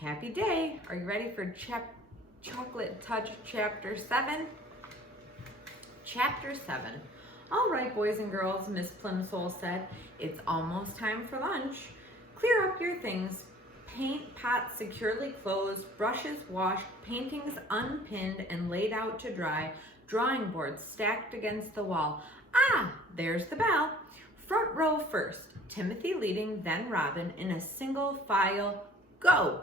Happy day! Are you ready for Chocolate Touch Chapter 7? Chapter 7. All right, boys and girls, Miss Plimsoll said, it's almost time for lunch. Clear up your things. Paint pots securely closed, brushes washed, paintings unpinned and laid out to dry, drawing boards stacked against the wall. Ah, there's the bell. Front row first, Timothy leading, then Robin in a single file. Go!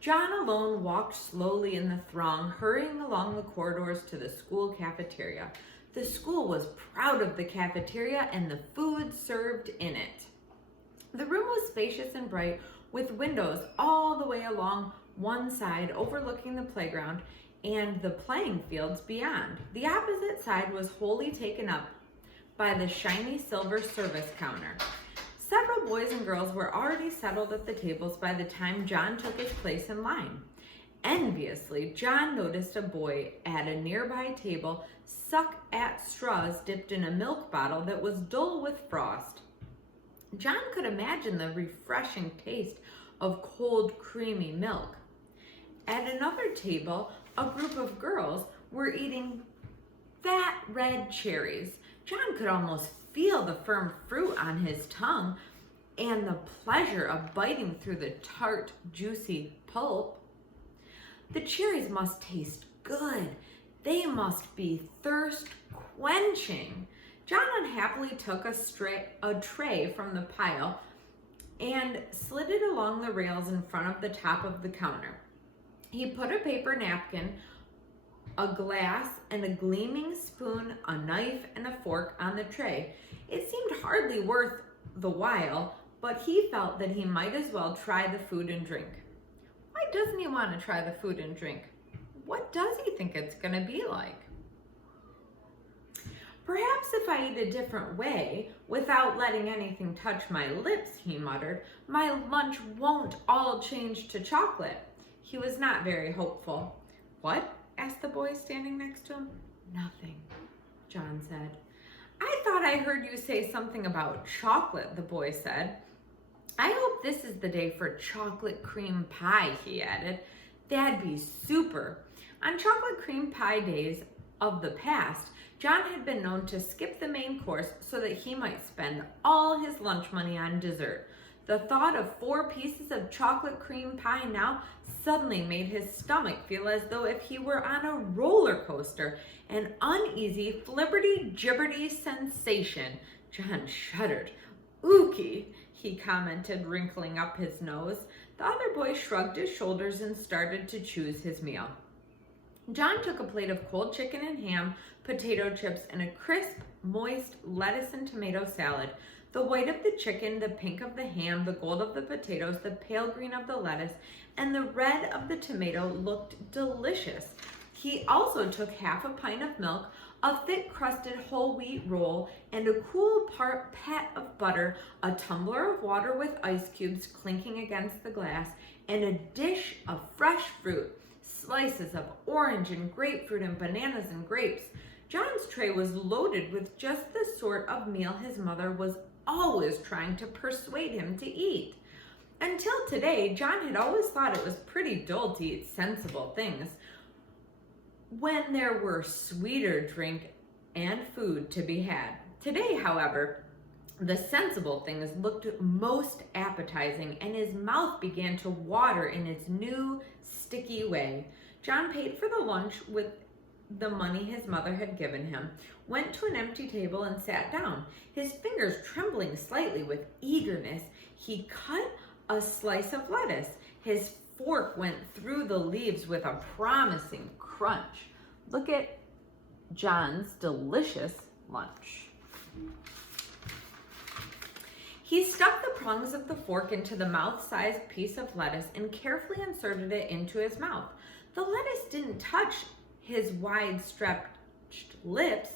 John alone walked slowly in the throng, hurrying along the corridors to the school cafeteria. The school was proud of the cafeteria and the food served in it. The room was spacious and bright, with windows all the way along one side overlooking the playground and the playing fields beyond. The opposite side was wholly taken up by the shiny silver service counter. Several boys and girls were already settled at the tables by the time John took his place in line. Enviously, John noticed a boy at a nearby table suck at straws dipped in a milk bottle that was dull with frost. John could imagine the refreshing taste of cold, creamy milk. At another table, a group of girls were eating fat red cherries. John could almost feel the firm fruit on his tongue and the pleasure of biting through the tart, juicy pulp. The cherries must taste good. They must be thirst-quenching. John unhappily took a tray from the pile and slid it along the rails in front of the top of the counter. He put a paper napkin, a glass, and a gleaming spoon, a knife, and a fork on the tray. It seemed hardly worth the while, but he felt that he might as well try the food and drink. Why doesn't he want to try the food and drink? What does he think it's going to be like? Perhaps if I eat a different way, without letting anything touch my lips, he muttered, my lunch won't all change to chocolate. He was not very hopeful. What? Asked the boy standing next to him. Nothing, John said. I thought I heard you say something about chocolate, the boy said. I hope this is the day for chocolate cream pie, he added. That'd be super. On chocolate cream pie days of the past, John had been known to skip the main course so that he might spend all his lunch money on dessert. The thought of 4 pieces of chocolate cream pie now suddenly made his stomach feel as though if he were on a roller coaster, an uneasy, flibberty-gibberty sensation. John shuddered. Ooky, he commented, wrinkling up his nose. The other boy shrugged his shoulders and started to choose his meal. John took a plate of cold chicken and ham, potato chips, and a crisp, moist lettuce and tomato salad. The white of the chicken, the pink of the ham, the gold of the potatoes, the pale green of the lettuce, and the red of the tomato looked delicious. He also took half a pint of milk, a thick-crusted whole wheat roll, and a cool pat of butter, a tumbler of water with ice cubes clinking against the glass, and a dish of fresh fruit, slices of orange and grapefruit and bananas and grapes. John's tray was loaded with just the sort of meal his mother was always trying to persuade him to eat. Until today, John had always thought it was pretty dull to eat sensible things when there were sweeter drink and food to be had. Today, however, the sensible things looked most appetizing, and his mouth began to water in its new, sticky way. John paid for the lunch with the money his mother had given him, went to an empty table and sat down. His fingers trembling slightly with eagerness, he cut a slice of lettuce. His fork went through the leaves with a promising crunch. Look at John's delicious lunch. He stuck the prongs of the fork into the mouth-sized piece of lettuce and carefully inserted it into his mouth. The lettuce didn't touch his wide-stretched lips.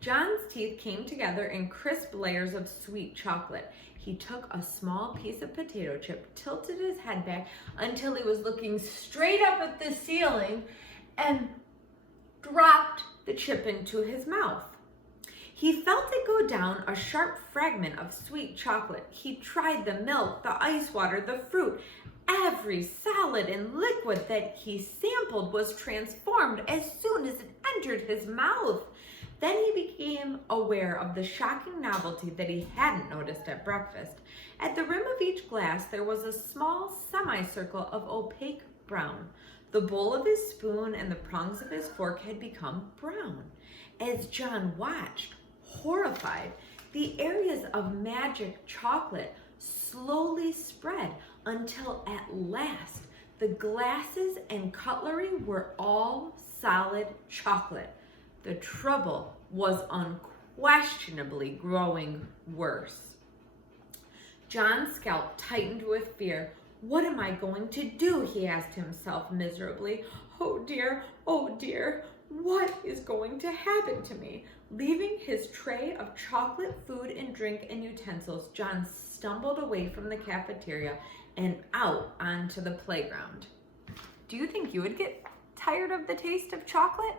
John's teeth came together in crisp layers of sweet chocolate. He took a small piece of potato chip, tilted his head back until he was looking straight up at the ceiling, and dropped the chip into his mouth. He felt it go down, a sharp fragment of sweet chocolate. He tried the milk, the ice water, the fruit. Every solid and liquid that he sampled was transformed as soon as it entered his mouth. Then he became aware of the shocking novelty that he hadn't noticed at breakfast. At the rim of each glass, there was a small semicircle of opaque brown. The bowl of his spoon and the prongs of his fork had become brown. As John watched, horrified, the areas of magic chocolate slowly spread until at last the glasses and cutlery were all solid chocolate. The trouble was unquestionably growing worse. John's scalp tightened with fear. What am I going to do? He asked himself miserably. Oh dear, what is going to happen to me? Leaving his tray of chocolate food and drink and utensils, John stumbled away from the cafeteria and out onto the playground. Do you think you would get tired of the taste of chocolate?